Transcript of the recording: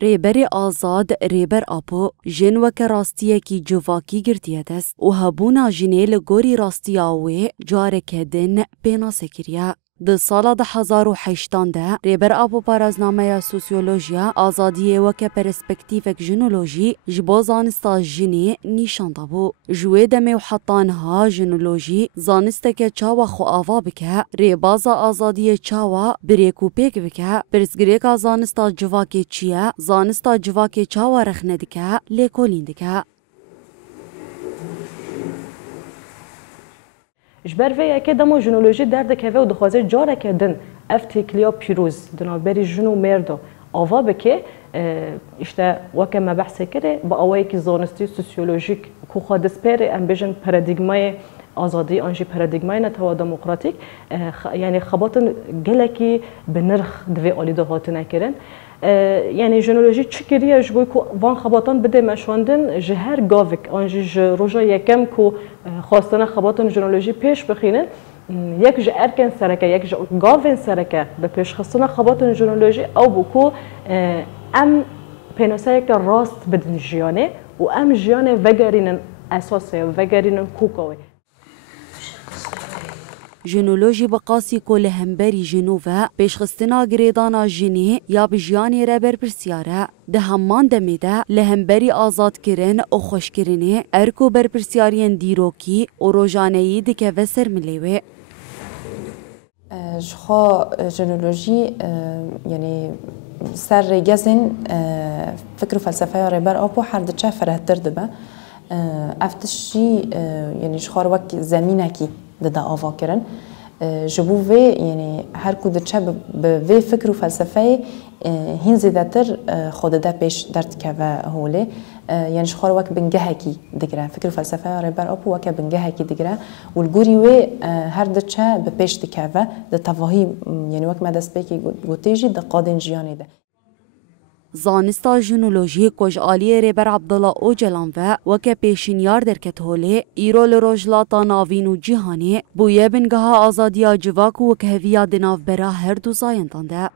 ریبر آزاد ریبر آپو جن وک راستیه کی جواکی گرتیه دست و هبونا جنه لگوری راستیاوی جارکه دن پینا سکریه. ده سال 2008 ده ریبر آپو پارازنامه سوسیولوژیا آزادیه وک پرسپکتیفک جنولوژی جبو زانستا جنی نیشان دابو. جوه دمه و حطانها جنولوژی زانسته چاوا خو آوا بکه ریبازا آزادیه چاوا بریکو پیک بکه پرسگریکا زانستا جواکی چیه زانستا جواکی چاوا رخنه دکه لیکولین دکه. جبر وی که دمو جنولوژی درد که و دخوازه جاره که دن افتیکلیا پیروز دنابری جنو مردو آوا بکه اشته وکه ما بحث کرده با آوایی که زانستی سوسیولوژیک کو خادث پر امبیژن پارادایگمای آزادی آنجی پارادایگمای نتوا دموکراتیک یعنی خباتن گلکی به نرخ دوی آلیده هاتنه کردن. یعنی جنولوژی چکریه جبوی که وان خباتان بده مشواندن جهر گاوک آنجی روزا یکم که خواستن خباتان جنولوژی پیش بخینن یک جرکن سرکه یک گاوین سرکه به پیش خواستن خباتان جنولوژی او بکو ام پیناسه یک راست بدن جیانه و ام جیانه وگرینن اساسه وگرینن کوکاوی. جنولوژی بقاسی کل همبری جنوبه پیشخستنا گریدانا جنی یا بجیانی ربر پرسیاره ده همان دمیده لهمبری آزاد کرن و خوش کرنه ارکو بر پرسیارین دیروکی و روژانهی دکه وسر ملیوه. جخوا جنولوژی یعنی سر رگزن فکر و فلسفه ربر آپو هر دچه فرهتر دبه افتشی یعنی جخوار وک زمینه کی ده آوا کرن جبو وی یعنی هر کود چه به فکر و فلسفه هین زیادتر خود ده پیش درد که و هوله یعنی شخار وک بنگه کی دگره فکر و فلسفه ربر آپو وک بنگه کی دگره والگوری وی هر ده چه به پیش دکه و ده تواهی یعنی وک مدست بکی گوتیجی ده قادن جیانی ده. زانستا جنولوژی کجالی ریبر عبدالله اوجلان و وکه پیشینیار درکت هوله ایرو لروجلاتا ناوین و جیهانی بویه بنگاه آزادیا جواک و کهویا دناف برا هر دو زاینتان ده.